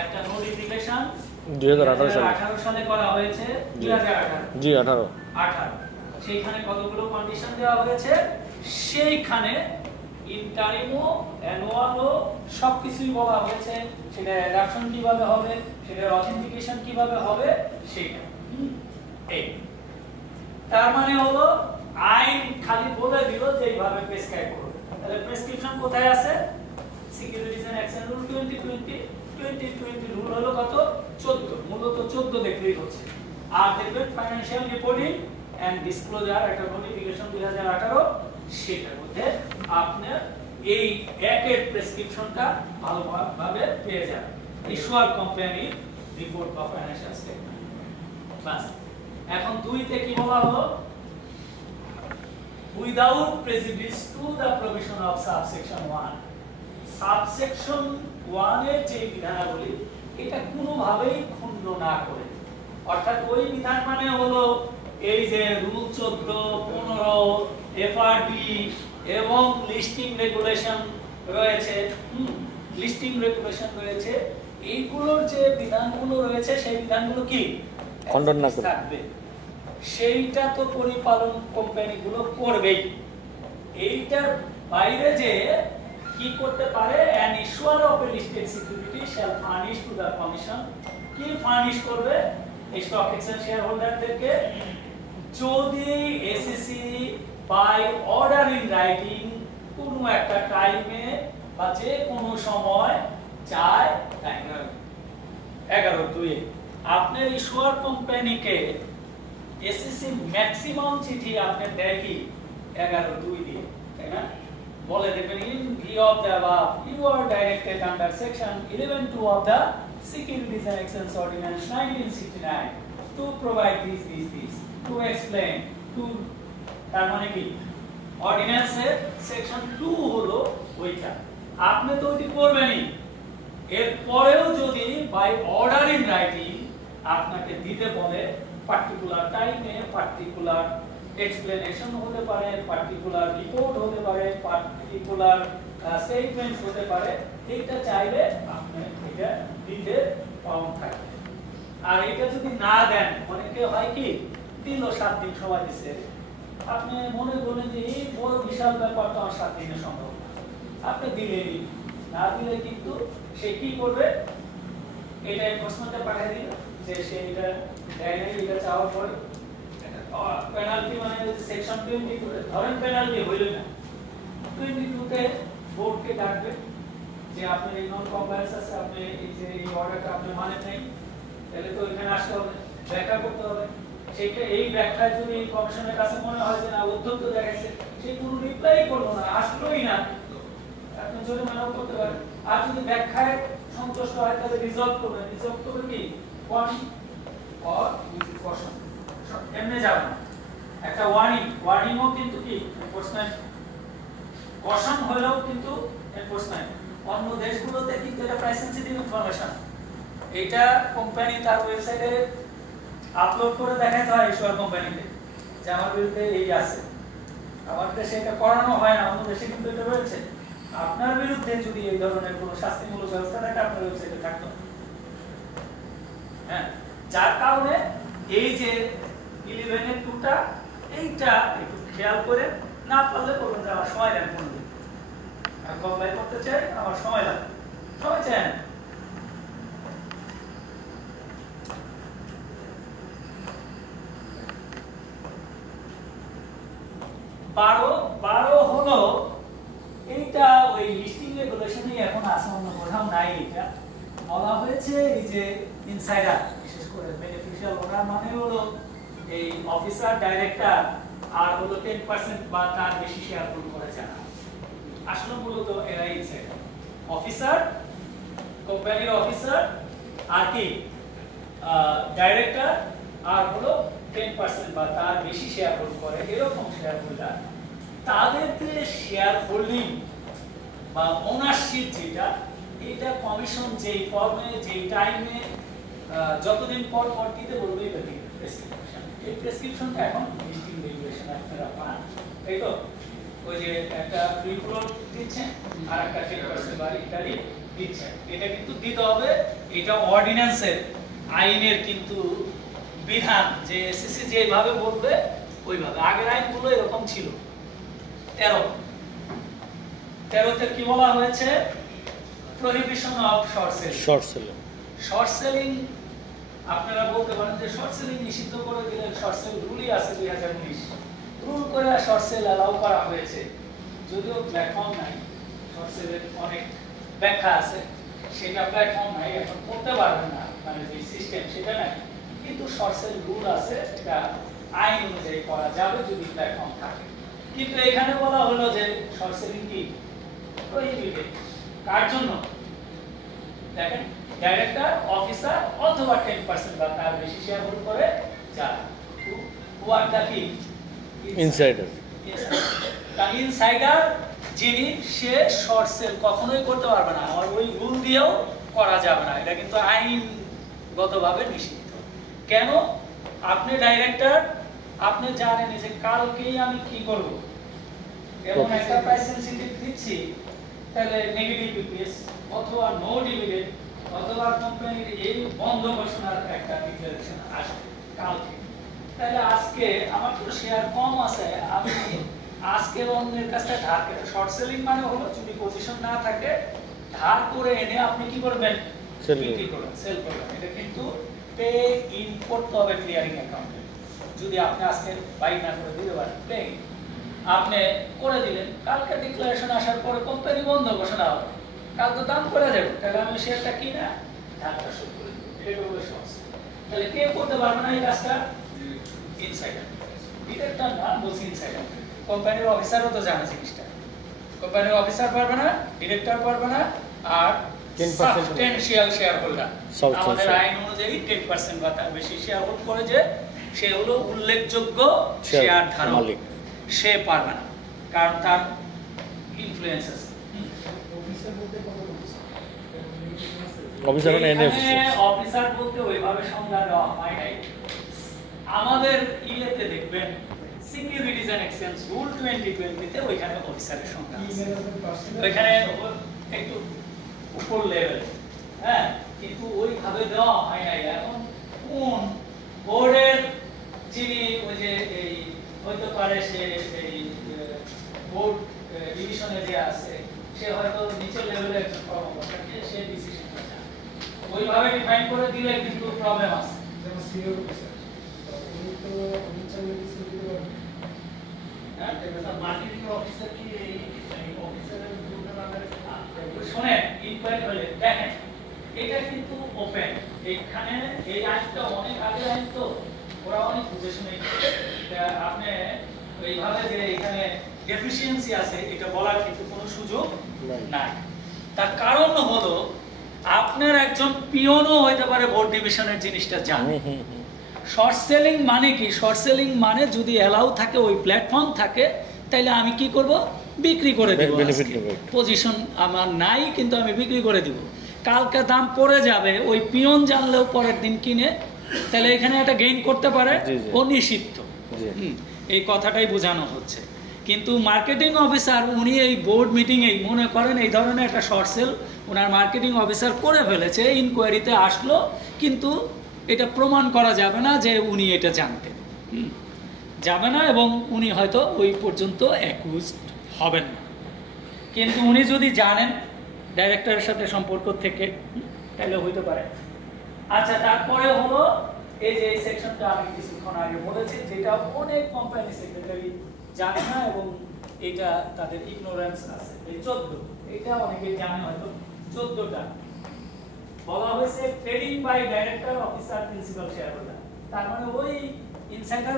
একটা নোটিফিকেশন 2018 সালে করা হয়েছে। 2018 জি 18 সেইখানে কতগুলো কন্ডিশন দেওয়া হয়েছে, সেইখানে ইন্টারিমো অ্যানুয়ালও সবকিছুই বলা হয়েছে। সেটা অ্যাডাপশন কিভাবে হবে, সেটার অথেন্টিকেশন কিভাবে হবে, সেটা এই তার মানে হলো আইন খালি বলে দিল যে এইভাবে প্রেসক্রাইব করবে। তাহলে প্রেসক্রিপশন কোথায় আছে? Securities and exchange rule 2020 rule হলো কত? 14। মূলত 14 দেখলেই হচ্ছে। আর দেখবেন ফাইনান্সিয়াল রিপোর্টিং এন্ড ডিসক্লোজার একটা নোটিফিকেশন 2018, সেটার মধ্যে আপনার এই একের প্রেসক্রিপশনটা ভালোভাবে পেয়ে যাবেন। Issuer company report of financial statement. বাস। এখন 2 তে কি বলা হলো? Without prejudice to the provision of subsection 1। Subsection 1 এর যে বিধানাবলী, এটা কোনোভাবেই ক্ষুণ্ণ না করে, অর্থাৎ ওই বিধান মানে হলো এই যে রুল 14, 15, এফআরডি এবং লিস্টিং রেগুলেশন রয়েছে, লিস্টিং রেগুলেশন রয়েছে, এইগুলোর যে বিধানগুলো রয়েছে সেই বিধানগুলো কি খণ্ডন না থাকবে, সেইটা তো পরিপালন কোম্পানিগুলো করবেই। এইটার বাইরে যে কি করতে পারে, an issuer of a listed security shall furnish to the commission, কি ফার্নিশ করবে? স্টক এক্সচেঞ্জ শেয়ার হোল্ডারদেরকে যদি SSC by order in writing কোনো একটা টাইমে বা যে কোনো সময় চায়, 11/2 আপনার ইস্যুয়ার কোম্পানিকে এসএসসি ম্যাক্সিমাম চিঠি আপনি দেয় কি 11/2 দিয়ে, তাই না? বলে দেখবেন in view of the above you are directed under section 11(2) of the securities and exchange ordinance 1969 to provide this to explain to. তার মানে কি অর্ডিন্যান্সের সেকশন 2 হলো ওইটা, আপনি তো ওইটি করবেনই। এরপরেও যদি বাই অর্ডার ইন রাইটিং আপনাকে দিতে বলে, পার্টিকুলার টাইমে পার্টিকুলার এক্সপ্লেনেশন হতে পারে, পার্টিকুলার রিপোর্ট হতে পারে, পার্টিকুলার স্টেটমেন্ট হতে পারে, এইটা চাইলে আপনি এটা দিতে পাউন্ড থাকবে। আর এটা যদি না দেন, অনেকে হয় কি দিল 7 দিন সময় দিচ্ছে, আপনি মনে করেন যে এই বড় বিশাল ব্যাপারটা আমার 7 দিনে সম্ভব না, আপনি দিলেই না দিলে কিন্তু সে কি করবে, এটা এনফোর্সমেন্টে পাঠিয়ে দিল যে সে এটা দেয় না, এটা চাওয়ার পরে পেনাল্টি মানে সেকশন 20 করে ধরেন পেনাল্টি হইল না, 22 তে বোর্ডকে ডাকবে যে আপনার এই নন কমপ্লায়েন্স আছে, আপনি এই যে এই অর্ডারটা আপনি মানেন নাই, তাহলে তো এখানে আসতে হবে, ব্যাখ্যা করতে হবে। সেইটা এই ব্যাখ্যায় যদি কমিশনের কাছে মনে হয় যে না অধ্যক্ষ দেখাইছে, সে কোনো রিপ্লাই করলো না, আসলোই না, আপনি জরিমানাও করতে পারেন। আর যদি ব্যাখ্যায় সন্তুষ্ট হয় তাহলে রিজলভ করবেন। রিজলভ করবে কি ওয়ার্নিং অর কশন, এমনি যাবে না, একটা ওয়ার্নিংও কিন্তু কি এনফোর্সমেন্ট, কশন হলেও কিন্তু এনফোর্সমেন্ট। অন্য দেশগুলোতে কিন্তু এটা প্রাইস সেনসিটিভ ইনফরমেশন, এটা কোম্পানি তার ওয়েবসাইটে আপলোড করে দেখাতে হয় ইস্যুয়ার কোম্পানিতে যে আমার বিরুদ্ধে এই আছে। আমার দেশে এটা করানো হয় না, অন্য দেশে কিন্তু এটা রয়েছে। আপনার বিরুদ্ধে যদি এই ধরনের কোনো শাস্তিমূলক ব্যবস্থা থাকে আপনার ওয়েবসাইটে থাকতো। হ্যাঁ, যার কারণে এই যে 11(2)টা এইটা একটু খেয়াল করে, না পারলে বলুন যে আমার সময় দেন, কোন দিন আমি কমপ্লাই করতে চাই, আমার সময় লাগে, সময় চাই না। বারো হলো এইটা ওই লিস্টিং রেগুলেশনে এখন আছে, অন্য কোথাও নাই। এটা বলা হয়েছে এই যে ইনসাইডার, বিশেষ করে বেনিফিশিয়াল ওনার মানে হলো এই অফিসার, ডাইরেক্টর আর হলো 10% বা তার বেশি শেয়ার হোল্ড করে যারা, আসলে মূলত এরা ইনসাইডার, অফিসার, কোম্পানির অফিসার আর কি ডাইরেক্টর আর হলো 10% বা তার বেশি শেয়ার হোল্ড করে এরকম শেয়ার হোল্ডার, তাদের যে শেয়ার হোল্ডিং বা ওনারশিপ যেটা, এটা কমিশন যেই ফর্মে যেই টাইমে যতদিন পর পর দিতে বলবে প্রেসক্রিপশন, এই প্রেসক্রিপশনটা এখন লিস্টিং রেগুলেশন আপনারা পান, তাই তো? ওই যে একটা ফ্রি ফ্লোট দিচ্ছেন আর একটা 10% বা ইত্যাদি দিচ্ছেন, এটা কিন্তু দিতে হবে। এটা অর্ডিন্যান্সের আইনের কিন্তু বিধান যে এসএসসি যেভাবে বলবে ওইভাবে। আগের আইনগুলো এরকম ছিল। 13তে কি বলা হয়েছে? Prohibition of short selling. Short selling আপনারা বলতে পারেন যে শর্ট সেলিং নিষিদ্ধ করে দিলেন, শর্ট সেল রুলই আছে 2019 রুল করে শর্ট সেল অ্যালাউ করা হয়েছে, যদিও প্ল্যাটফর্ম নাই। শর্ট সেলের অনেক ব্যাখ্যা আছে, সেটা প্ল্যাটফর্ম নাই, এখন করতে পারবেন না, মানে যে সিস্টেম সেটা নাই, কিন্তু শর্ট সেল রুল আছে, এটা আইন অনুযায়ী করা যাবে যদি প্ল্যাটফর্ম থাকে। কিন্তু এখানে বলা হলো যে শর্ট সেলিং কি প্রহিবিটেড। কার জন্য? দেখেন, ডাইরেক্টর, অফিসার অথবা 10% বা তার বেশি শেয়ার হোল্ড করে যারা হু আর দ্য কি ইনসাইডার। কারণ ইনসাইডার যিনি, সে শর্ট সেল কখনোই করতে পারবে না, আর ওই রুল দিয়েও করা যাবে না। এটা কিন্তু আইনগতভাবে নিষিদ্ধ। কেন? আপনি ডাইরেক্টর, আপনি জানেন যে কালকেই আমি কি করব, এবং একটা প্রাইস সেনসিটিভ দিচ্ছি, তাহলে নেগেটিভ ইপিএস অথবা নো ডিভিডেন্ড অথবা কোম্পানির এই বন্ধ ঘোষণার একটা ডিক্লারেশন আসবে কালকে। তাহলে আজকে আমার তো শেয়ার কম আছে, আমি আজকে অন্যের কাছে ধার করে, শর্ট সেলিং মানে হলো যদি পজিশন না থাকে ধার করে এনে আপনি কি করবেন? বিক্রি করবেন, সেল করবেন। এটা কিন্তু পে ইন করতে হবে ক্লিয়ারিং অ্যাকাউন্টে। যদি আপনি আজকে বাই না করে দিতে পারেন, পে আপনি করে দিলেন, কালকে ডিক্লারেশন আসার পরে কোম্পানি বন্ধ ঘোষণা হবে, কাল তো দাম করে যাবে, তাহলে আমি শেয়ারটা কিনা ধারটা শোধ করে দেব। এটা হলো শর্ট সেল। তাহলে কে করতে পারবে না এই কাজটা? ইনসাইডার। ডিরেক্টর না, বলছি ইনসাইডার। কোম্পানির অফিসারও তো জানে জিনিসটা। কোম্পানির অফিসার পারবে না, ডিরেক্টর পারবে না, আর সাবস্টেনশিয়াল শেয়ার হোল্ডার, আমাদের আইন অনুযায়ী 10% বা তার বেশি শেয়ার হোল্ড করে যে সে হলো উল্লেখযোগ্য শেয়ার ধারক, সে পারবে না, কারণ তার ইনফ্লুয়েন্স আছে। অফিসার বলতে ওইভাবে সংজ্ঞা দেওয়া হয় নাই। আমাদের ইয়েতে দেখবেন সিকিউরিটিজ এন্ড এক্সচেঞ্জ রুল 2020 তে ওইখানে অফিসারের সংজ্ঞা আছে, ওইখানে একটু উপর লেভেল, হ্যাঁ, কিন্তু ওইভাবে দেওয়া হয় নাই। এখন কোন বোর্ডের যিনি ওই যে এই হয়তো পারে সে এই বোর্ড ডিভিশনে যে আছে, সে হয়তো নিচের লেভেলের একজন কর্মকর্তাকে সে ডিসিশনটা নেয়, ওইভাবে ডিফাইন করে দিলে কিন্তু প্রবলেম আছে। যেমন সিনিয়র অফিসার উনি তো চাইলে ডিসিশন দিতে পারবেন, হ্যাঁ, এটা মার্কেটিং অফিসার কি এই অফিসারের গ্রুপের আন্ডারে শুনেন ইনকোয়ারি হলে দেখেন এটা কিন্তু ওপেন। এখানে এই আইনটা অনেক আগে আইন, তো ওরা অনেক বুঝে শুনে আপনি এইভাবে যে এখানে ডেফিসিয়েন্সি আছে এটা বলার কিন্তু কোনো সুযোগ নাই। তার কারণ হলো আপনার একজন পিওনও হইতে পারে বোর্ড ডিভিশনের জিনিসটা জানে। শর্ট সেলিং মানে কি? শর্ট সেলিং মানে যদি অ্যালাউ থাকে, ওই প্ল্যাটফর্ম থাকে, তাইলে আমি কি করব? বিক্রি করে দেব। পজিশন আমার নাই, কিন্তু আমি বিক্রি করে দিব। কালকে দাম পড়ে যাবে, ওই পিওন জানলেও পরের দিন কিনে, তাহলে এখানে একটা গেইন করতে পারে, ও নিষিদ্ধ। এই কথাটাই বোঝানো হচ্ছে। কিন্তু মার্কেটিং অফিসার উনি এই বোর্ড মিটিংয়েই মনে করেন এই ধরনের একটা শর্ট সেল ওনার মার্কেটিং অফিসার করে ফেলেছে, ইনকোয়ারিতে আসলো, কিন্তু এটা প্রমাণ করা যাবে না যে উনি এটা জানতেন, যাবে না, এবং উনি হয়তো ওই পর্যন্ত অ্যাকিউজড হবেন না। কিন্তু উনি যদি জানেন ডাইরেক্টরের সাথে সম্পর্ক থেকে, তাহলে হইতে পারে। আচ্ছা, তারপরে হলো এই যে এই সেকশনটা আমি কিছুক্ষণ আগে বলেছি, যেটা অনেক কোম্পানি সেক্রেটারি জানে না, এবং এটা তাদের ইগনোরেন্স আছে। এই 14, এটা অনেকেই জানে হয়তো। 14টা বলা হয়েছে trading by director, officer, principal share holder. তার মানে ওই ইনসাইডার